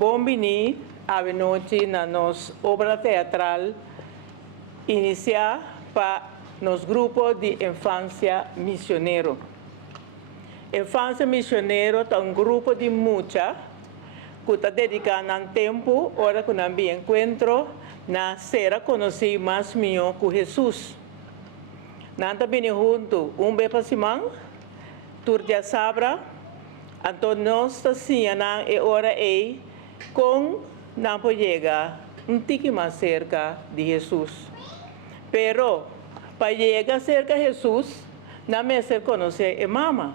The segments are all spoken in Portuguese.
bombini ave noite na nos obra teatral iniciar para nos grupo de infância missioneiro. Infância missioneiro é um grupo de mucha que está dedicando um tempo, hora que nós encontro na ser conhecer mais melhor com Jesus. Nós também junto bem para semana, turdia sabra, então nós estamos e hora aí com não pode chegar tique mais cerca de Jesus. Pero para chegar cerca de Jesus, não me ser conhecer a mama.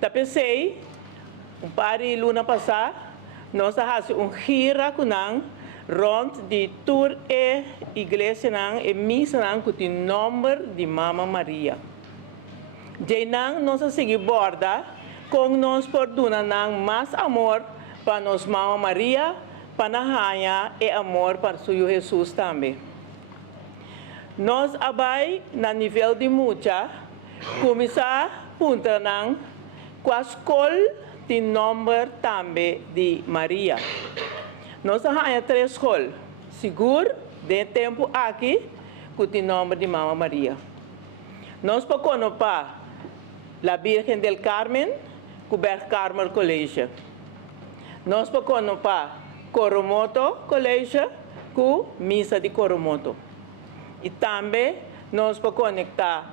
Da pensei, par de luna passada, nós fazemos gira com nang rond de tour e igreja nang e missa nang com o nome de Mama Maria. De nang nós seguimos borda com nós por duna nang mais amor para nos Mama Maria, para na e amor para o Jesus também. Nós abai na nível de mucha, começar punta nang com a escola de nome também de Maria. Nós temos 3 escolas. Seguro, de tempo aqui, com o nome de Mama Maria. Nós podemos para a Virgem del Carmen, com o Carmel Colégio. Nós podemos para Coromoto Colégio, com Missa de Coromoto. E também nós podemos conectar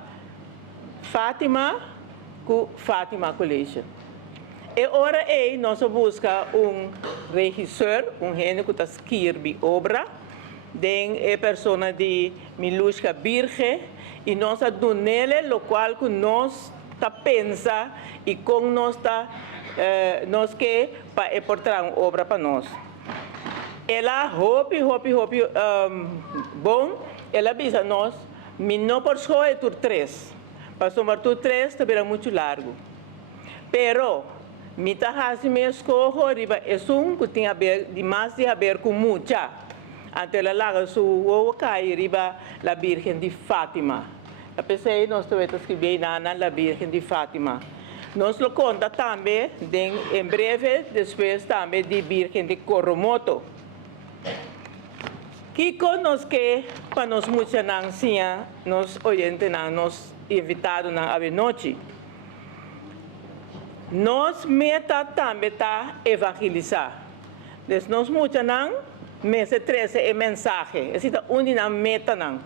Fátima com Fátima Colégio. E agora nós buscamos regisseur, gênio que está escrevendo obra, de pessoa de Miluska Virgem, e nós donamos o qual que nós está pensa e com nós está nós que para portar uma obra para nós. Ela bom, ela avisa nós, não por só é tur 3. Para somar tur 3 também é muito largo. Pero mita hasi me escojo riba esum que tem a ver demais de a ver com mucha. Ante ela laga su o cai riba la Virgen de Fátima. A pensei nós também escrever na la Virgen de Fátima. Nós lo conta também em breve depois também de Virgen de Coromoto. Que conosco que para nós mucha nancia nos oyente na nos invitado na ave noite. Nós meta também tá evangelizar. Des nós muita não mês 13 é mensagem. Esse é onde na meta não.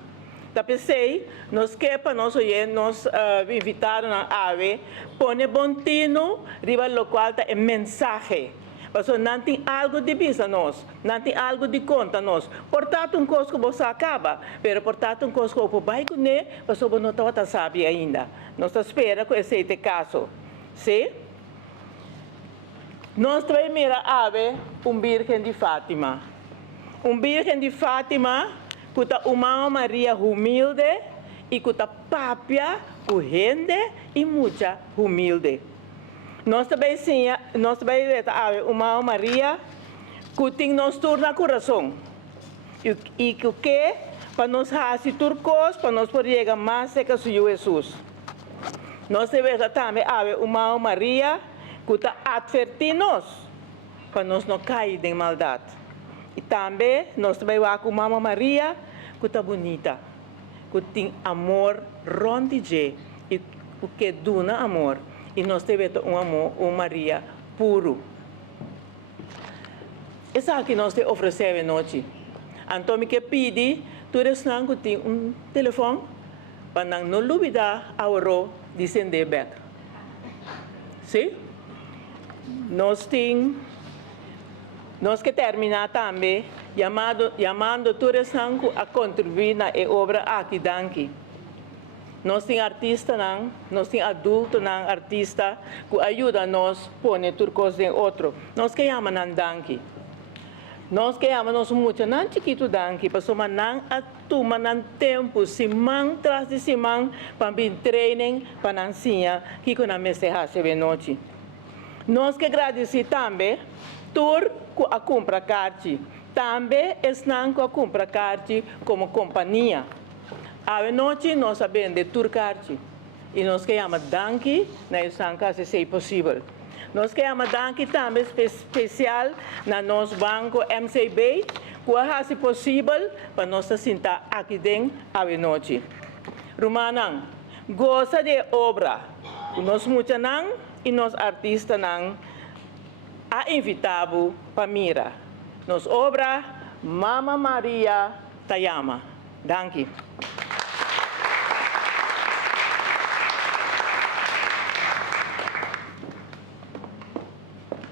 Da pensei nós que para nós hoje nos invitaram na ave pone bontino riba local tá é mensagem. Porque não tem algo de visa nós, não tem algo de conta nós. Portanto coisa que você acaba, pero portanto coisa que você vai conhecer, você não está sabe ainda. Nós espera que esse caso, sim? Nós também mira ave Virgem de Fátima. Virgem de Fátima que está uma Maria humilde e que está papia, com gente e muita humilde. Nós também sim, nós também ave uma Maria que tem nos torna coração. E que para nós fazer turcos, para nós poder chegar mais cerca de Jesus. Nós também ave uma Maria que está advertindo-nos para nós não cair em maldade. E também nós também vamos com Mama Maria que está bonita, que tem amor rondige e que dona amor. E nós temos amor, uma Maria puro. Isso é que nós te oferecemos noite. Então, me que pedi, tu não que tem telefone para não olvidar a hora de sender back. Sim? Nós que terminar também chamando todos a contribuir na obra aqui daqui. Nós temos artistas, nós temos adultos, artistas que ajudam nós a pôr turcos em outro. Nós que chamamos daqui. Nós que chamamos muito, não chiquito daqui, para somar não atuma não tempo, semana tras de semana, para vir training, para não ensinar, que com a mesa se noite. Nós que agradecemos também, tur a compra carte. Também estão a compra carte como companhia. A noite nós sabemos de tur carte. E nós que chamamos danke, na estão se é possível. Nós queremos dar aqui também especial na nosso banco MCB, que se possível para nós sentar aqui dentro à noite. Romanang, gosta de obra, nós muitos e nós artistas a invitado para mira. Nos obra Mama Maria Tayama. Danke.